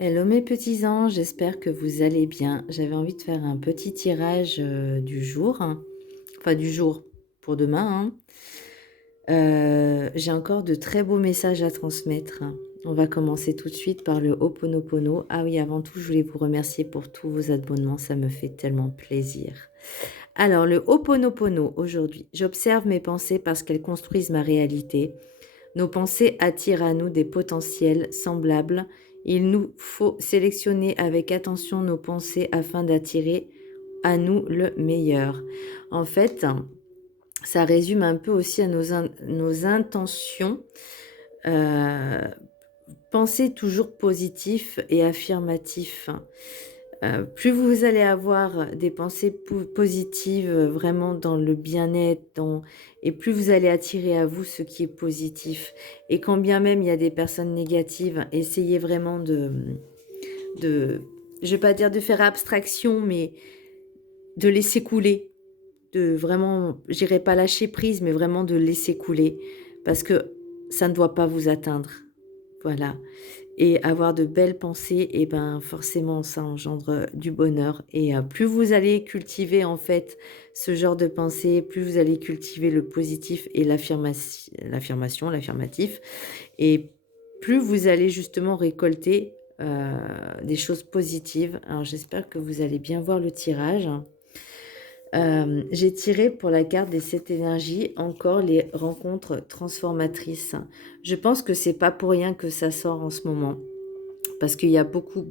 Hello mes petits anges, j'espère que vous allez bien. J'avais envie de faire un petit tirage du jour, hein. Enfin du jour pour demain, hein. J'ai encore de très beaux messages à transmettre. On va commencer tout de suite par le Ho'oponopono. Ah oui, avant tout, je voulais vous remercier pour tous vos abonnements, ça me fait tellement plaisir. Alors, le Ho'oponopono aujourd'hui. J'observe mes pensées parce qu'elles construisent ma réalité. Nos pensées attirent à nous des potentiels semblables. Il nous faut sélectionner avec attention nos pensées afin d'attirer à nous le meilleur. En fait, ça résume un peu aussi à nos intentions. Euh, Pensez toujours positif et affirmatif. Plus vous allez avoir des pensées positives, vraiment dans le bien-être, et plus vous allez attirer à vous ce qui est positif. Et quand bien même il y a des personnes négatives, essayez vraiment de, je vais pas dire de faire abstraction, mais de laisser couler, de vraiment, j'irai pas lâcher prise, mais vraiment de laisser couler, parce que ça ne doit pas vous atteindre. Voilà. Et avoir de belles pensées, et ben forcément ça engendre du bonheur. Et plus vous allez cultiver en fait ce genre de pensée, plus vous allez cultiver le positif et l'affirmatif, et plus vous allez justement récolter des choses positives. Alors j'espère que vous allez bien voir le tirage. J'ai tiré pour la carte des 7 énergies encore les rencontres transformatrices. Je pense que c'est pas pour rien que ça sort en ce moment, parce qu'il y a beaucoup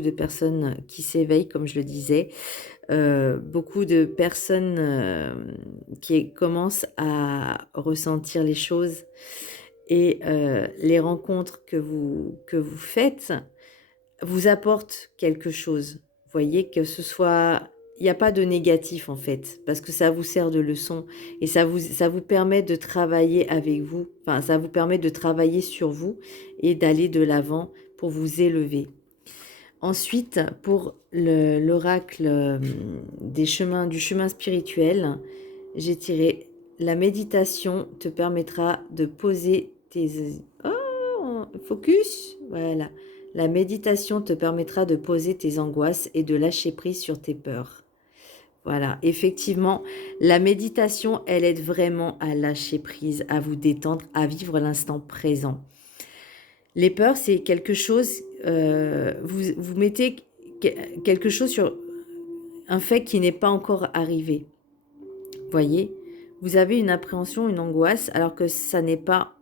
de personnes qui s'éveillent, comme je le disais, beaucoup de personnes qui commencent à ressentir les choses, et les rencontres que vous faites vous apportent quelque chose. Vous voyez, que ce soit... Il n'y a pas de négatif en fait, parce que ça vous sert de leçon, et ça vous permet de travailler avec vous, enfin ça vous permet de travailler sur vous et d'aller de l'avant pour vous élever. Ensuite, pour l'oracle du chemin spirituel, j'ai tiré la méditation te permettra de poser tes... Oh, focus, voilà. La méditation te permettra de poser tes angoisses et de lâcher prise sur tes peurs. Voilà, effectivement, la méditation, elle aide vraiment à lâcher prise, à vous détendre, à vivre l'instant présent. Les peurs, c'est quelque chose, vous mettez quelque chose sur un fait qui n'est pas encore arrivé. Voyez, vous avez une appréhension, une angoisse, alors que ça n'est pas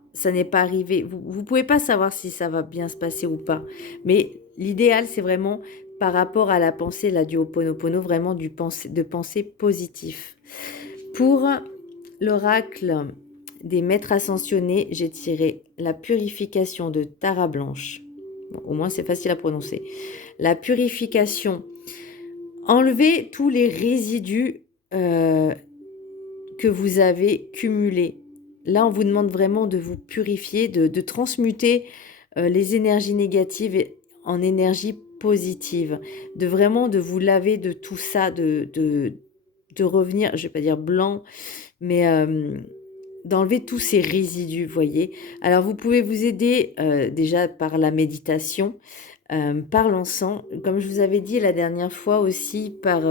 arrivé. Vous ne pouvez pas savoir si ça va bien se passer ou pas. Mais l'idéal, c'est vraiment par rapport à la pensée, là, du Ho'oponopono, vraiment de penser positif. Pour l'oracle des maîtres ascensionnés, j'ai tiré la purification de Tara Blanche. Bon, au moins, c'est facile à prononcer. La purification. Enlever tous les résidus que vous avez cumulés. Là, on vous demande vraiment de vous purifier, de transmuter les énergies négatives en énergie positive, de vraiment de vous laver de tout ça, de revenir, je ne vais pas dire blanc, mais d'enlever tous ces résidus, voyez. Alors, vous pouvez vous aider déjà par la méditation, par l'encens, comme je vous avais dit la dernière fois aussi, par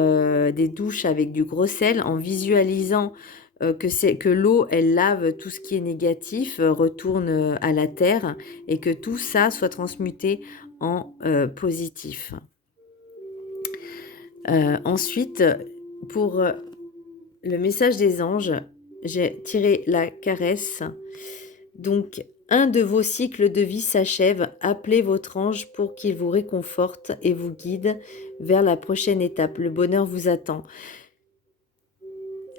des douches avec du gros sel, en visualisant que l'eau, elle lave tout ce qui est négatif, retourne à la terre, et que tout ça soit transmuté en positif. Ensuite, pour le message des anges, j'ai tiré la caresse. Donc, un de vos cycles de vie s'achève. Appelez votre ange pour qu'il vous réconforte et vous guide vers la prochaine étape. Le bonheur vous attend.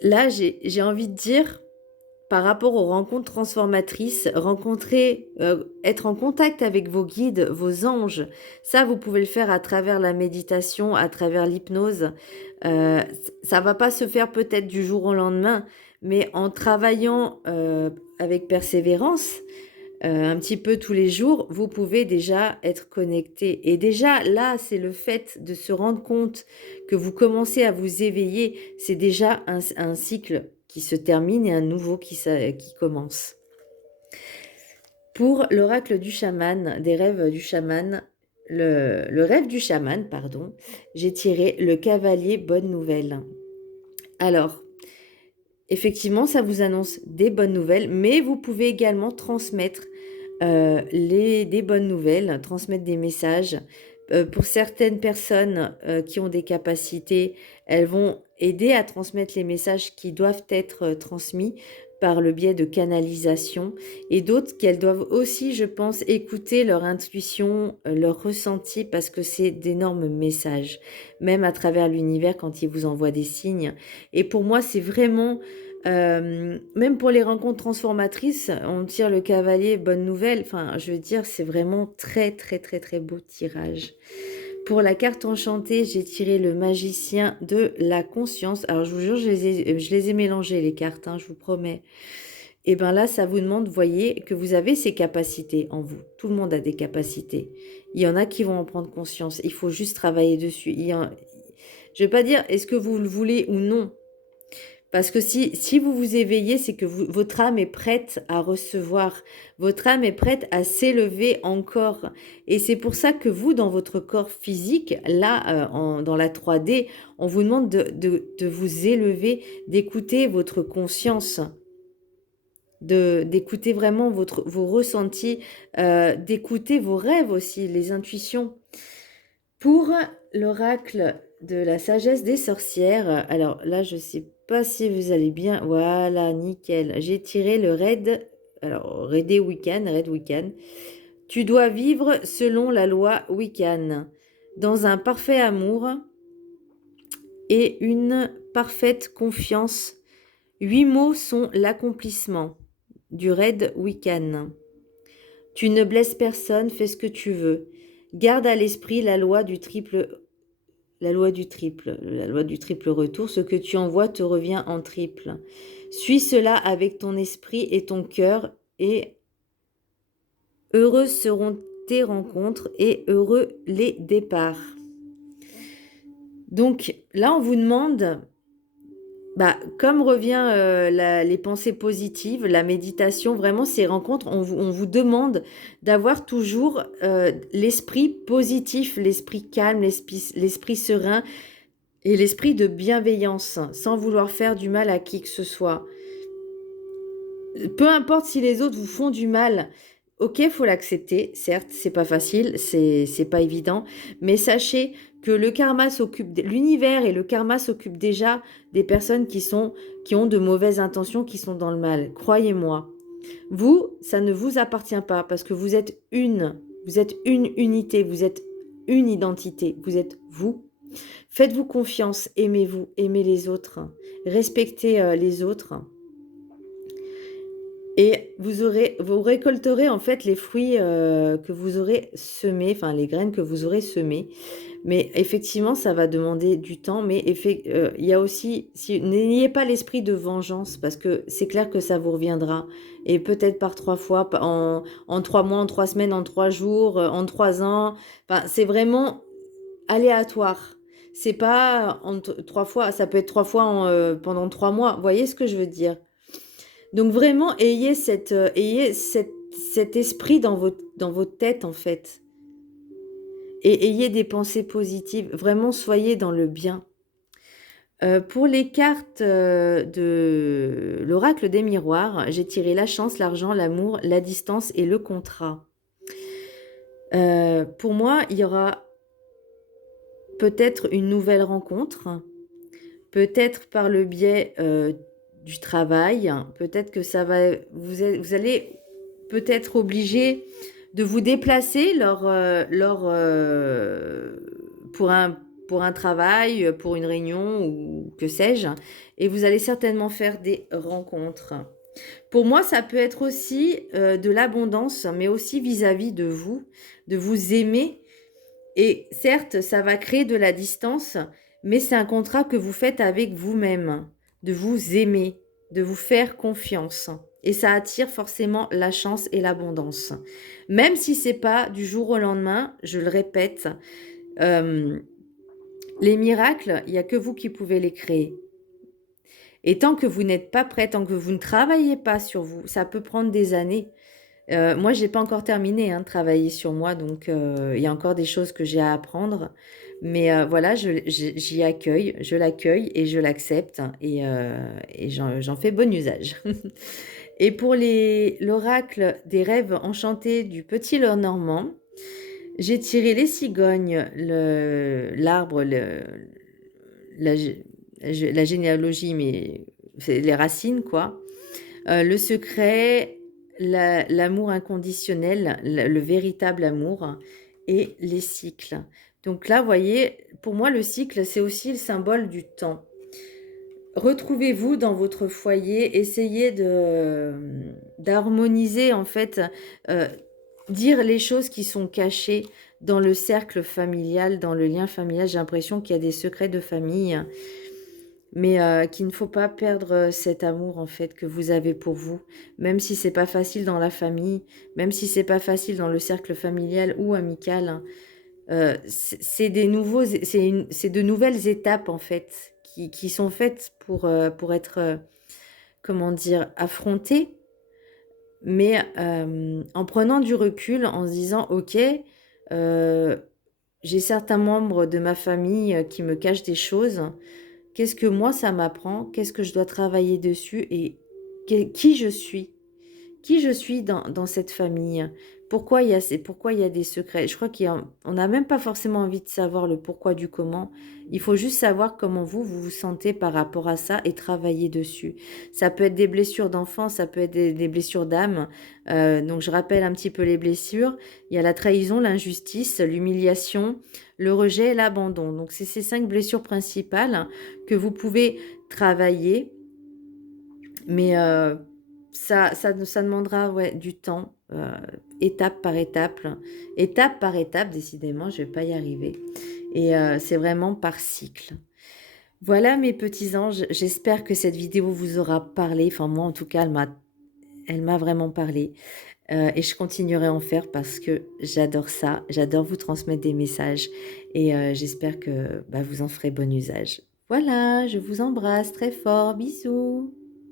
Là, j'ai envie de dire, par rapport aux rencontres transformatrices, être en contact avec vos guides, vos anges, ça, vous pouvez le faire à travers la méditation, à travers l'hypnose. Euh, Ça va pas se faire peut-être du jour au lendemain, mais en travaillant avec persévérance, un petit peu tous les jours, vous pouvez déjà être connecté. Et déjà, là, c'est le fait de se rendre compte que vous commencez à vous éveiller. C'est déjà un cycle qui se termine et un nouveau qui commence. Pour l'oracle du chaman, des rêves du chaman, le rêve du chaman, pardon, j'ai tiré le cavalier bonne nouvelle. Alors, effectivement, ça vous annonce des bonnes nouvelles, mais vous pouvez également transmettre des bonnes nouvelles, transmettre des messages. Pour certaines personnes qui ont des capacités, elles vont aider à transmettre les messages qui doivent être transmis par le biais de canalisation et d'autres qu'elles doivent aussi, je pense, écouter leur intuition, leur ressenti parce que c'est d'énormes messages, même à travers l'univers quand ils vous envoient des signes. Et pour moi, c'est vraiment même pour les rencontres transformatrices, on tire le cavalier, bonne nouvelle. Enfin, je veux dire, c'est vraiment très, très, très, très beau tirage. Pour la carte enchantée, j'ai tiré le magicien de la conscience. Alors, je vous jure, je les ai mélangées, les cartes, hein, je vous promets. Et bien là, ça vous demande, voyez, que vous avez ces capacités en vous. Tout le monde a des capacités. Il y en a qui vont en prendre conscience. Il faut juste travailler dessus. Je ne vais pas dire est-ce que vous le voulez ou non. Parce que si vous vous éveillez, c'est que votre âme est prête à recevoir. Votre âme est prête à s'élever encore. Et c'est pour ça que vous, dans votre corps physique, là, dans la 3D, on vous demande de vous élever, d'écouter votre conscience, d'écouter vraiment vos ressentis, d'écouter vos rêves aussi, les intuitions. Pour l'oracle de la sagesse des sorcières, alors là, je ne sais pas si vous allez bien. Voilà, nickel. J'ai tiré le Red, alors Red Wiccan. Tu dois vivre selon la loi Wiccan, dans un parfait amour et une parfaite confiance. 8 mots sont l'accomplissement du Red Wiccan. Tu ne blesses personne, fais ce que tu veux. Garde à l'esprit la loi du triple retour, ce que tu envoies te revient en triple. Suis cela avec ton esprit et ton cœur, et heureuses seront tes rencontres et heureux les départs. Donc là, on vous demande, comme revient les pensées positives, la méditation, vraiment ces rencontres, on vous demande d'avoir toujours l'esprit positif, l'esprit calme, l'esprit serein, et l'esprit de bienveillance, sans vouloir faire du mal à qui que ce soit. Peu importe si les autres vous font du mal, ok, il faut l'accepter, certes, c'est pas facile, c'est pas évident, mais sachez que l'univers et le karma s'occupent déjà des personnes qui ont de mauvaises intentions, qui sont dans le mal. Croyez-moi. Vous, ça ne vous appartient pas parce que vous êtes une unité, vous êtes une identité, vous êtes vous. Faites-vous confiance, aimez-vous, aimez les autres, respectez les autres. Et vous récolterez en fait les fruits que vous aurez semés, enfin les graines que vous aurez semées. Mais effectivement, ça va demander du temps. Mais il y a aussi, n'ayez pas l'esprit de vengeance parce que c'est clair que ça vous reviendra. Et peut-être par 3 fois, en 3 mois, en 3 semaines, en 3 jours, en 3 ans. Enfin, c'est vraiment aléatoire. C'est pas 3 fois, ça peut être 3 fois pendant 3 mois. Vous voyez ce que je veux dire? Donc vraiment, ayez cet esprit dans votre tête en fait. Et ayez des pensées positives. Vraiment, soyez dans le bien. Pour les cartes de l'oracle des miroirs, j'ai tiré la chance, l'argent, l'amour, la distance et le contrat. Pour moi, il y aura peut-être une nouvelle rencontre, peut-être par le biais du travail, peut-être que vous allez peut-être obligé de vous déplacer pour un travail, pour une réunion ou que sais-je, et vous allez certainement faire des rencontres. Pour moi, ça peut être aussi de l'abondance, mais aussi vis-à-vis de vous aimer. Et certes, ça va créer de la distance, mais c'est un contrat que vous faites avec vous-même, de vous aimer, de vous faire confiance. Et ça attire forcément la chance et l'abondance. Même si c'est pas du jour au lendemain, je le répète, les miracles, il n'y a que vous qui pouvez les créer. Et tant que vous n'êtes pas prêt, tant que vous ne travaillez pas sur vous, ça peut prendre des années. Moi, j'ai pas encore terminé, hein, de travailler sur moi, donc il y a encore des choses que j'ai à apprendre. Mais voilà, j'y accueille, je l'accueille et je l'accepte et j'en fais bon usage. Et pour l'oracle des rêves enchantés du petit Lenormand, j'ai tiré les cigognes, l'arbre, la, gé- la généalogie, mais c'est les racines, quoi. Le secret, l'amour inconditionnel, le véritable amour et les cycles. Donc là, vous voyez, pour moi, le cycle, c'est aussi le symbole du temps. Retrouvez-vous dans votre foyer, essayez d'harmoniser, en fait, euh, dire les choses qui sont cachées dans le cercle familial, dans le lien familial. J'ai l'impression qu'il y a des secrets de famille, mais qu'il ne faut pas perdre cet amour en fait que vous avez pour vous, même si c'est pas facile dans la famille, même si c'est pas facile dans le cercle familial ou amical, hein. C'est des nouveaux, c'est de nouvelles étapes en fait qui sont faites pour être, comment dire, affrontées, mais en prenant du recul, en se disant, ok, euh, j'ai certains membres de ma famille qui me cachent des choses. Qu'est-ce que moi, ça m'apprend? Qu'est-ce que je dois travailler dessus? Et qui je suis? Qui je suis dans cette famille? Pourquoi il y a des secrets? Je crois on n'a même pas forcément envie de savoir le pourquoi du comment. Il faut juste savoir comment vous vous sentez par rapport à ça et travailler dessus. Ça peut être des blessures d'enfance, ça peut être des blessures d'âme. Donc je rappelle un petit peu les blessures. Il y a la trahison, l'injustice, l'humiliation, le rejet et l'abandon. Donc c'est ces 5 blessures principales que vous pouvez travailler, mais ça demandera ouais, du temps, étape par étape. Étape par étape, décidément, je vais pas y arriver. Et c'est vraiment par cycle. Voilà mes petits anges, j'espère que cette vidéo vous aura parlé. Enfin moi en tout cas, elle m'a vraiment parlé. Et je continuerai à en faire parce que j'adore ça. J'adore vous transmettre des messages. Et j'espère que bah, vous en ferez bon usage. Voilà, je vous embrasse très fort. Bisous.